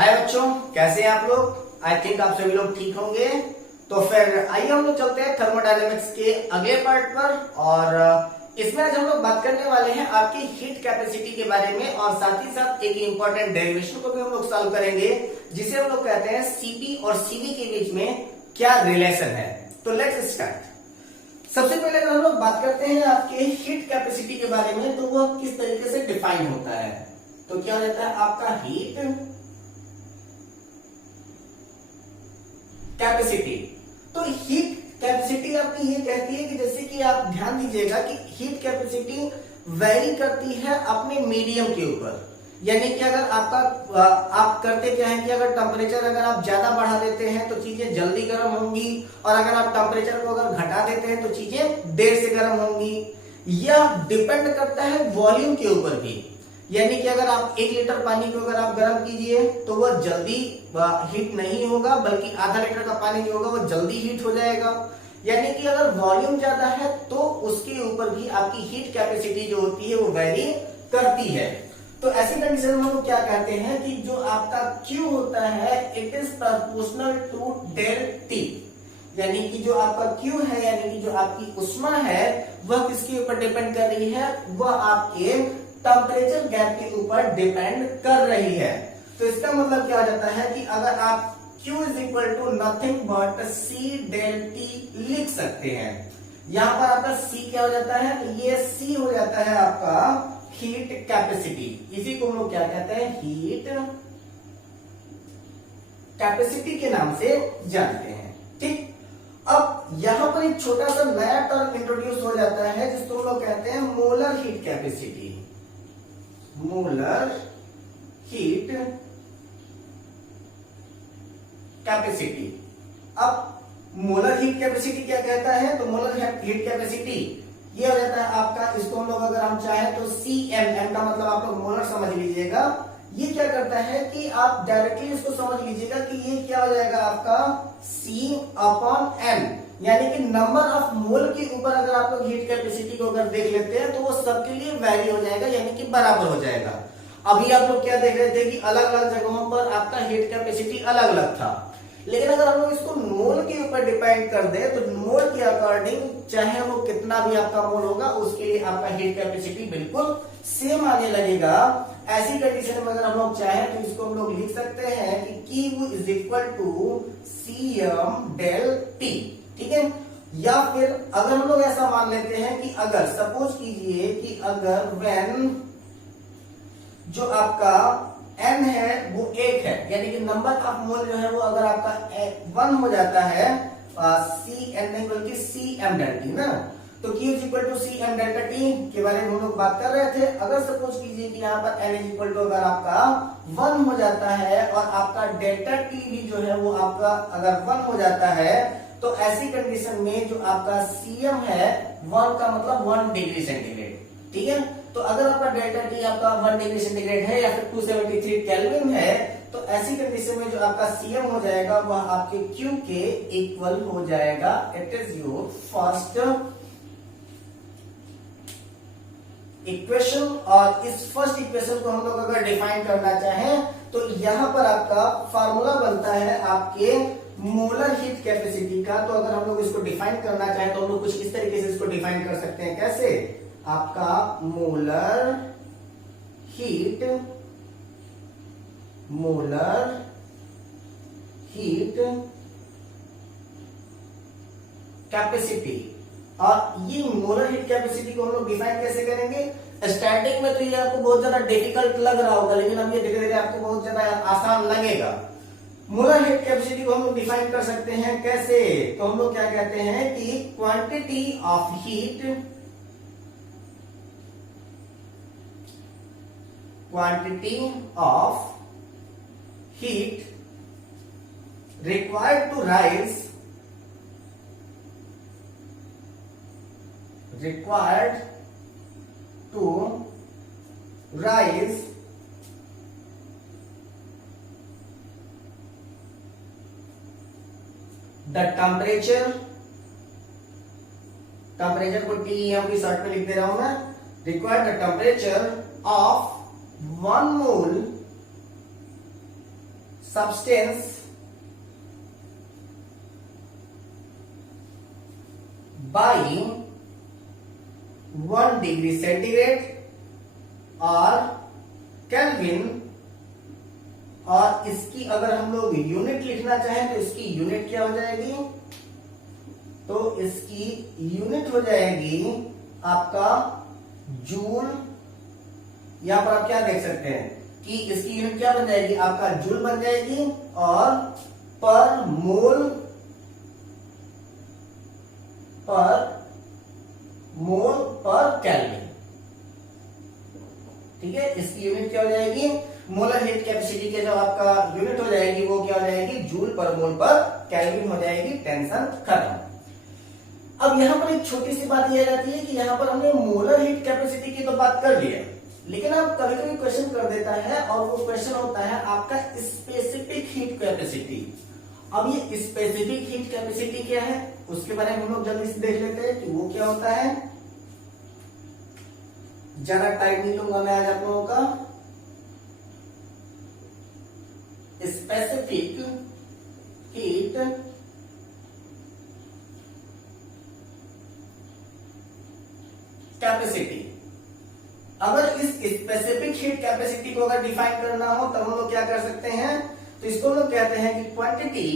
हाय बच्चों, कैसे हैं आप लोग। आई थिंक आप सभी लोग ठीक होंगे। तो फिर आइए हम लोग चलते हैं थर्मोडायनेमिक्स के अगले पार्ट पर। और इसमें आज हम लोग बात करने वाले हैं आपकी हीट कैपेसिटी के बारे में, और साथ ही साथ एक इंपॉर्टेंट डेरिवेशन को भी हम लोग सॉल्व करेंगे, जिसे हम लोग कहते हैं सीपी और सीवी के बीच में क्या रिलेशन है। तो लेट्स स्टार्ट। सबसे पहले अगर हम लोग बात करते हैं आपके हीट कैपेसिटी के बारे में, तो वह किस तरीके से डिफाइन होता है। तो क्या हो जाता है आपका हीट कैपेसिटी। तो हीट कैपेसिटी आपकी ये कहती है कि जैसे कि आप ध्यान दीजिएगा कि हीट कैपेसिटी वेरी करती है अपने मीडियम के ऊपर। यानी कि अगर आपका आप करते क्या है कि अगर टेम्परेचर अगर आप ज्यादा बढ़ा देते हैं तो चीजें जल्दी गर्म होंगी, और अगर आप टेम्परेचर को अगर घटा देते हैं तो चीजें देर से गर्म होंगी। यह डिपेंड करता है वॉल्यूम के ऊपर भी। यानी कि अगर आप 1 लीटर पानी को अगर आप गर्म कीजिए तो वह जल्दी हीट नहीं होगा, बल्कि आधा लीटर का पानी जो होगा वो जल्दी हीट हो जाएगा। यानी कि अगर वॉल्यूम ज्यादा है तो उसके ऊपर भी आपकी हीट कैपेसिटी जो होती है वो वेरी करती है। तो ऐसी कंडीशन में हम क्या कहते हैं कि जो आपका Q होता है it is proportional to del T। यानी कि जो आपका Q है, यानी कि जो आपकी उष्मा है, वह किसके ऊपर डिपेंड कर रही है, वह आपके टेम्परेचर गैप के ऊपर डिपेंड कर रही है। तो इसका मतलब क्या हो जाता है कि अगर आप Q is equal to nothing but C del T लिख सकते हैं। यहां पर आपका C क्या हो जाता है, ये C हो जाता है आपका हीट कैपेसिटी। इसी को हम लोग क्या कहते हैं, हीट कैपेसिटी के नाम से जानते हैं। ठीक, अब यहां पर एक छोटा सा नया टर्म इंट्रोड्यूस हो जाता है जिसको हम लोग कहते हैं molar heat capacity. Molar heat capacity. अब मोलर हीट कैपेसिटी क्या कहता है, तो मोलर हीट कैपेसिटी ये हो जाता है आपका, इसको हम लोग अगर हम चाहें तो CM का मतलब आप लोग मोलर समझ लीजिएगा। ये क्या करता है कि आप डायरेक्टली इसको समझ लीजिएगा कि ये क्या हो जाएगा आपका C/N। यानी कि नंबर ऑफ मोल के ऊपर अगर आप लोग हीट कैपेसिटी को अगर देख लेते हैं तो वो सबके लिए वैरी हो जाएगा, यानी कि बराबर हो जाएगा। अभी आप लोग क्या देख रहे थे कि अलग अलग जगहों पर आपका हीट कैपेसिटी अलग अलग था, लेकिन अगर हम लोग इसको मोल के ऊपर डिपेंड कर दे तो मोल के अकॉर्डिंग चाहे वो कितना भी आपका मोल होगा उसके लिए आपका हीट कैपेसिटी बिल्कुल सेम आने लगेगा। ऐसी कंडीशन में अगर हम लोग चाहें तो इसको हम लोग लिख सकते हैं कि Q is equal to CM del T। ठीक है, या फिर अगर हम लोग ऐसा मान लेते हैं कि अगर सपोज कीजिए कि अगर व्हेन जो आपका N है वो 1 है, यानी कि नंबर ऑफ मोल जो है वो अगर आपका 1 हो जाता है CN नहीं बल्कि CM डेल्टा T ना, तो Q is equal to CM delta T के बारे में हम लोग बात कर रहे थे। अगर सपोज कीजिए कि यहाँ पर N इज इक्वल टू अगर आपका 1 हो जाता है और आपका डेल्टा T भी जो है वो आपका अगर 1 हो जाता है, तो ऐसी कंडीशन में जो आपका CM है 1 का मतलब 1 डिग्री सेंटीग्रेड। ठीक है, तो अगर आपका डेल्टा T आपका 1 डिग्री सेंटीग्रेड है या फिर 273 केल्विन है, तो ऐसी कंडीशन में जो आपका CM हो जाएगा वह आपके Q के इक्वल हो जाएगा। It is your first equation. और इस फर्स्ट इक्वेशन को हम लोग अगर डिफाइन करना चाहें तो यहां पर आपका फार्मूला बनता है आपके मोलर हीट कैपेसिटी का। तो अगर हम लोग इसको डिफाइन करना चाहें तो हम लोग कुछ इस तरीके से इसको डिफाइन कर सकते हैं। कैसे, आपका मोलर हीट कैपेसिटी। और ये मोलर हीट कैपेसिटी को हम लोग डिफाइन कैसे करेंगे। स्टैटिक में तो ये आपको बहुत ज्यादा डिफिकल्ट लग रहा होगा, लेकिन अब ये धीरे धीरे आपको बहुत ज्यादा आसान लगेगा। मोलर हीट कैपेसिटी को हम लोग डिफाइन कर सकते हैं कैसे, तो हम लोग क्या कहते हैं कि quantity of heat required to rise the temperature को TEM की शॉर्ट में लिख दे रहा हूं मैं। required the temperature of 1 mole substance by 1 degree centigrade और केल्विन, और इसकी अगर हम लोग यूनिट लिखना चाहें तो इसकी यूनिट क्या हो जाएगी, तो इसकी यूनिट हो जाएगी आपका जूल। यहां पर आप क्या देख सकते हैं कि इसकी यूनिट क्या बन जाएगी, आपका जूल बन जाएगी, और पर मोल पर केल्विन। ठीक है, इसकी यूनिट क्या हो जाएगी, मोलर हीट कैपेसिटी के जब आपका यूनिट हो जाएगी वो क्या हो जाएगी, जूल पर मोल पर केल्विन हो जाएगी। टेंशन खत्म। अब यहां पर एक छोटी सी बात यह जाती है कि यहां पर हमने मोलर हीट कैपेसिटी की तो बात कर ली है, लेकिन आप कभी कभी क्वेश्चन कर देता है और वो क्वेश्चन होता है आपका स्पेसिफिक हीट कैपेसिटी। अब ये स्पेसिफिक हीट कैपेसिटी क्या है उसके बारे में हम लोग जल्दी से देख लेते हैं कि वो क्या होता है। ज्यादा टाइम नहीं लूंगा मैं आज आप लोगों का। स्पेसिफिक हीट कैपेसिटी, अगर इस स्पेसिफिक हीट कैपेसिटी को अगर डिफाइन करना हो तब हम लोग क्या कर सकते हैं, तो इसको हम लोग कहते हैं कि quantity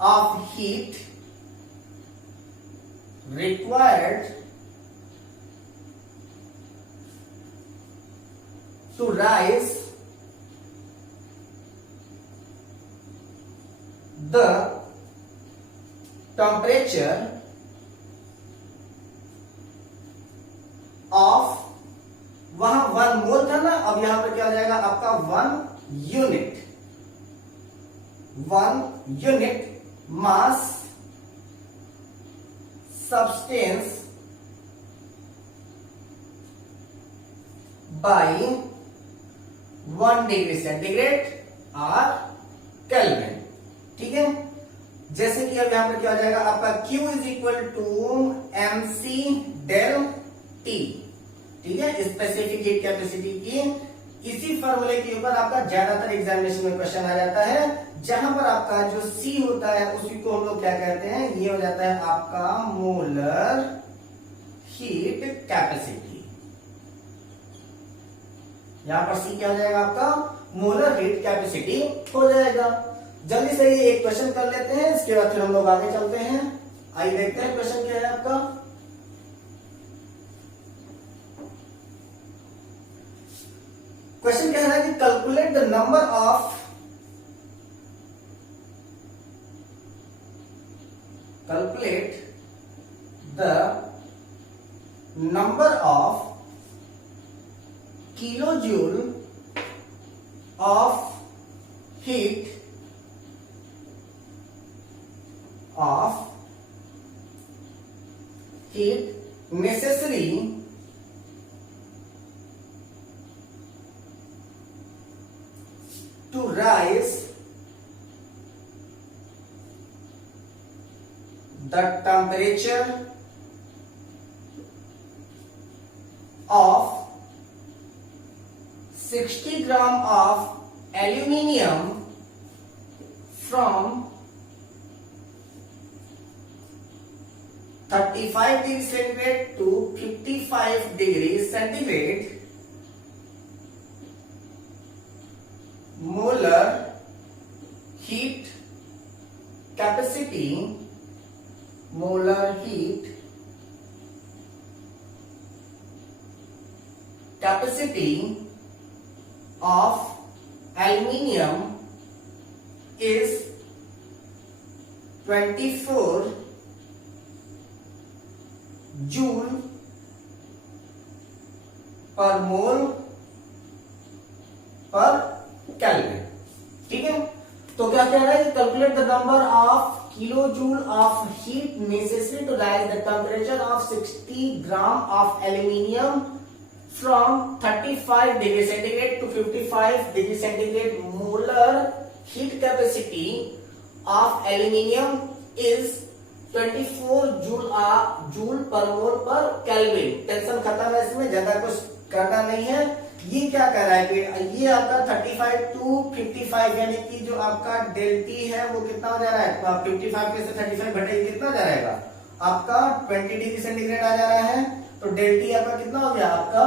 of heat required to raise the temperature of, वहां 1 मोल था ना, अब यहां पर क्या हो जाएगा आपका 1 unit mass substance by 1 degree centigrade और केल्विन। ठीक है, जैसे कि अब यहां पर क्या हो जाएगा आपका Q is equal to MC del T। ठीक है, स्पेसिफिक हीट कैपेसिटी की इसी फॉर्मूले के ऊपर आपका ज्यादातर एग्जामिनेशन में क्वेश्चन आ जाता है, जहां पर आपका जो C होता है उसी को हम लोग क्या कहते हैं, ये हो जाता है आपका मोलर हीट कैपेसिटी। यहां पर C क्या हो जाएगा आपका मोलर हीट कैपेसिटी हो जाएगा। जल्दी से ये एक क्वेश्चन कर लेते हैं, इसके बाद फिर हम लोग आगे चलते हैं। आइए देखते हैं क्वेश्चन क्या है आपका। क्वेश्चन कह रहा है कि calculate the number of kilojoule of heat necessary to rise the temperature of 60 gram of aluminium from 35 degree centigrade to 55 degree centigrade molar heat capacity of aluminium is 24 joule per mole पर kelvin. ठीक है, तो क्या कह रहा है कि calculate the number of kilojoule of heat necessary to raise the temperature of 60 gram of aluminium from 35 degree centigrade to 55 degree centigrade molar heat capacity of aluminium is joule per mole पर kelvin. Tension खत्म है, इसमें ज्यादा कुछ करना नहीं है। ये क्या कह रहा है कि ये आपका 35 to 55 यानी कि जो आपका डेल टी है वो कितना हो जा रहा है, 55 में से 35 घटे कितना जा रहेगा आपका 20 डिग्री सेंटीग्रेड आ जा रहा है। तो डेल टी आपका कितना हो गया आपका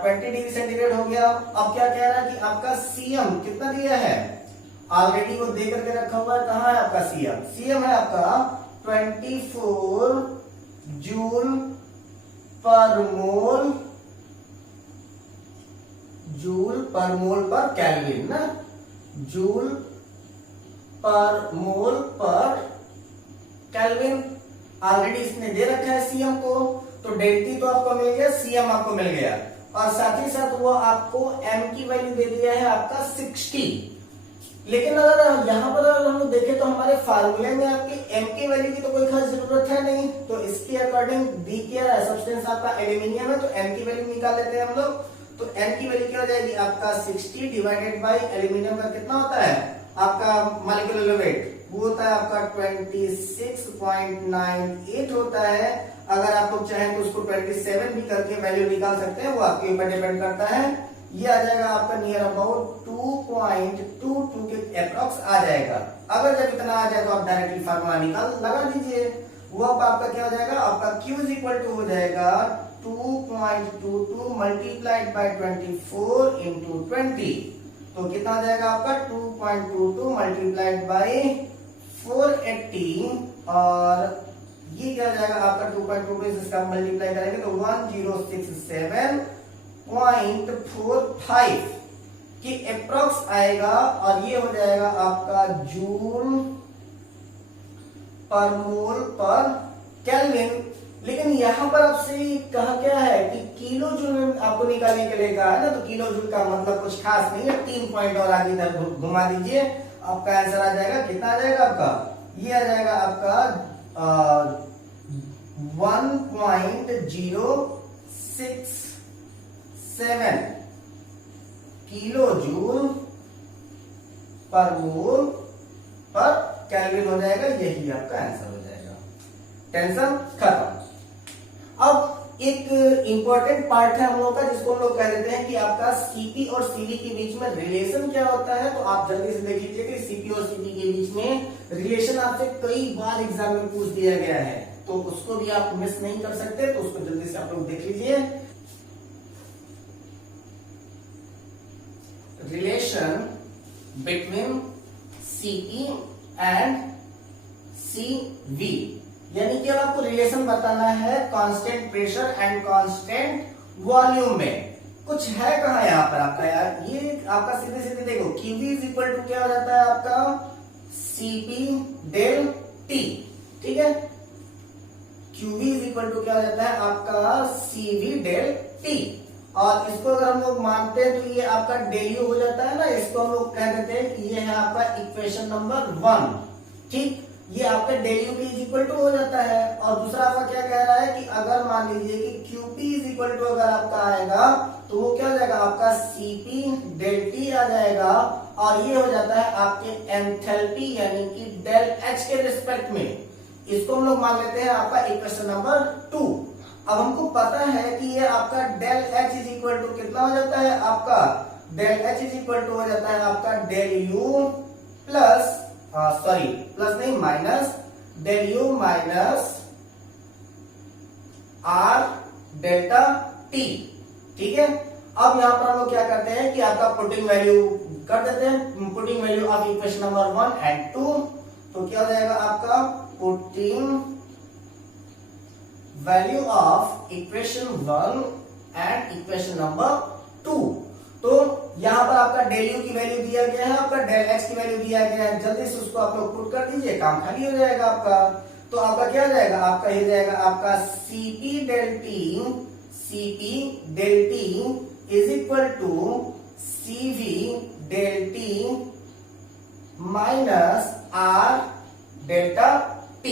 20 डिग्री सेंटीग्रेड हो गया। अब क्या कह रहा है कि आपका सीएम कितना दिया है, ऑलरेडी वो दे करके रखा हुआ है। कहाँ है आपका सीएम, सीएम है आपका 24 जूल पर मोल, जूल पर मोल पर केल्विन ना, जूल पर मोल पर केल्विन ऑलरेडी इसने दे रखा है सीएम को। तो डेल टी तो आपको मिल गया, सीएम आपको मिल गया, और साथ ही साथ वो आपको एम की वैल्यू दे दिया है आपका 60। लेकिन अगर यहाँ पर अगर हम देखें तो हमारे फार्मूले में आपकी एम की वैल्यू की तो कोई खास जरूरत है नहीं। तो इसके अकॉर्डिंग दी क्या है, सब्सटेंस आपका एल्यूमिनियम है, तो एम की वैल्यू निकाल लेते हैं हम लोग। तो एम की वैल्यू क्या हो जाएगी आपका 60 डिवाइडेड बाई एल्यूमिनियम का कितना होता है आपका मॉलिक्यूलर वेट, वो होता है आपका 26.98 होता है। अगर आप लोग चाहें तो उसको 27 भी करके वैल्यू निकाल सकते हैं, वो आपके ऊपर डिपेंड करता है। ये आ जाएगा आपका नियर अबाउट 2.22 के अप्रॉक्स आ जाएगा। अगर जब इतना आ जाए तो आप डायरेक्टली फार्मूला निकाल लगा दीजिए। वो अब आपका क्या हो जाएगा, आपका Q इज इक्वल टू हो जाएगा 2.22 मल्टीप्लाइड बाय 24 इंटू 20। तो कितना आ जाएगा आपका 2.22 मल्टीप्लाइड बाय 480, और ये क्या जाएगा आपका 2.22 इसका मल्टीप्लाई करेंगे तो 1067.45 की अप्रॉक्स आएगा, और ये हो जाएगा आपका जूल पर मोल पर केल्विन। लेकिन यहाँ पर आपसे कहा क्या है कि किलो जूल आपको निकालने के लिए कहा है ना, तो किलो जूल का मतलब कुछ खास नहीं है। 3 पॉइंट और आगे इधर घुमा दीजिए, आपका आंसर आ जाएगा कितना आ जाएगा आपका, ये आ जाएगा आपका 1.067 किलो जूल पर मोल पर केल्विन हो जाएगा। यही आपका आंसर हो जाएगा, टेंशन खत्म। अब एक इंपॉर्टेंट पार्ट है हम लोग का, जिसको हम लोग कह देते हैं कि आपका सीपी और सीवी के बीच में रिलेशन क्या होता है। तो आप जल्दी से देख लीजिए कि सीपी और सीवी के बीच में रिलेशन आपसे कई बार एग्जाम में पूछ दिया गया है, तो उसको भी आप मिस नहीं कर सकते। तो उसको जल्दी से आप लोग देख लीजिए। Relation between CP and CV, यानी कि अब आपको रिलेशन बताना है constant pressure and constant volume में। कुछ है कहा यहाँ पर आपका यार, ये आपका सीधे सीधे देखो QV इज इक्वल टू क्या हो जाता है आपका CP डेल T, ठीक है। QV इज इक्वल टू क्या हो जाता है आपका CV डेल T, और इसको अगर हम लोग मानते हैं तो ये आपका डेल U हो जाता है ना। इसको हम लोग कह देते हैं कि ये है आपका इक्वेशन नंबर 1, ठीक। ये आपका del U is equal to हो जाता है। और दूसरा आपका क्या कह रहा है कि अगर मान लीजिए कि QP इज इक्वल टू अगर आपका आएगा तो वो क्या हो जाएगा आपका CP डेल T आ जाएगा, और ये हो जाता है आपके एंथैल्पी यानी कि डेल H के रिस्पेक्ट में। इसको हम लोग मान लेते हैं आपका इक्वेशन नंबर 2। अब हमको पता है कि ये आपका del H is equal to कितना हो जाता है आपका, del H is equal to हो जाता है आपका डेल U प्लस प्लस नहीं minus del U minus R delta T, ठीक है। अब यहां पर हम लोग क्या करते हैं कि आपका पुटिंग वैल्यू कर देते हैं, putting value of equation number 1 and 2। तो क्या हो जाएगा आपका putting value of equation 1 and equation number 2। तो यहां पर आपका डेल यू की वैल्यू दिया गया है, आपका डेल एक्स की वैल्यू दिया गया है। जल्दी से उसको आप लोग पुट कर दीजिए, काम खाली हो जाएगा आपका। तो आपका क्या हो जाएगा, आपका ये जाएगा आपका CP del T is equal to CV del T minus R delta T,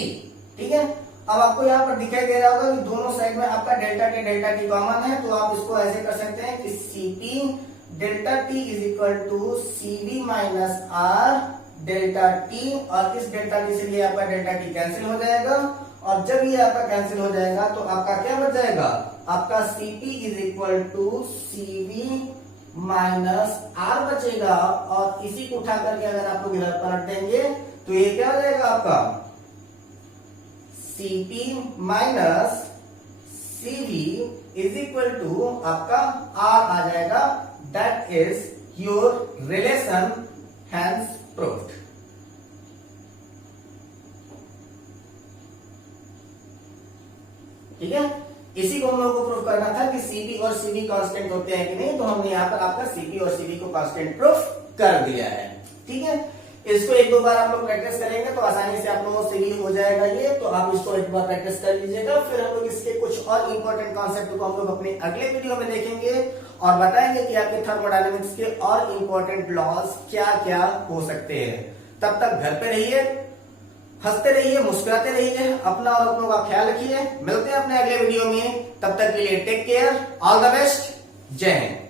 ठीक है। अब आपको यहाँ पर दिखाई दे रहा होगा कि दोनों साइड में आपका डेल्टा टी कॉमन है, तो आप इसको ऐसे कर सकते हैं कि CP delta T is equal to CV minus R delta T, और इस डेल्टा टी से ये आपका डेल्टा टी कैंसिल हो जाएगा, और जब ये आपका कैंसिल हो जाएगा तो आपका क्या बच जाएगा, आपका Cp is equal to Cv minus R बचेगा। और इसी को उठा करके अगर आप लोग इधर पलट देंगे तो ये क्या हो जाएगा आपका Cp minus Cv is equal to आपका R आ जाएगा। That is your relation hence proved. ठीक है, इसी को हम लोगों को प्रूव करना था कि Cp और Cv कांस्टेंट होते हैं कि नहीं, तो हमने यहाँ पर आपका Cp और Cv को कांस्टेंट प्रूफ कर दिया है। ठीक है, इसको एक दो बार आप लोग प्रैक्टिस करेंगे तो आसानी से आप लोगों से भी हो जाएगा ये, तो आप इसको एक बार प्रैक्टिस कर लीजिएगा। फिर हम लोग इसके कुछ और इंपॉर्टेंट कॉन्सेप्ट को हम लोग अपने अगले वीडियो में देखेंगे और बताएंगे कि आपके थर्मोडायनेमिक्स के और इंपॉर्टेंट लॉज क्या क्या हो सकते हैं। तब तक घर पे रहिए, हंसते रहिए, मुस्कुराते रहिए, अपना और अपनों का ख्याल रखिए। मिलते हैं अपने अगले वीडियो में, तब तक के लिए take care, all the best, जय हिंद।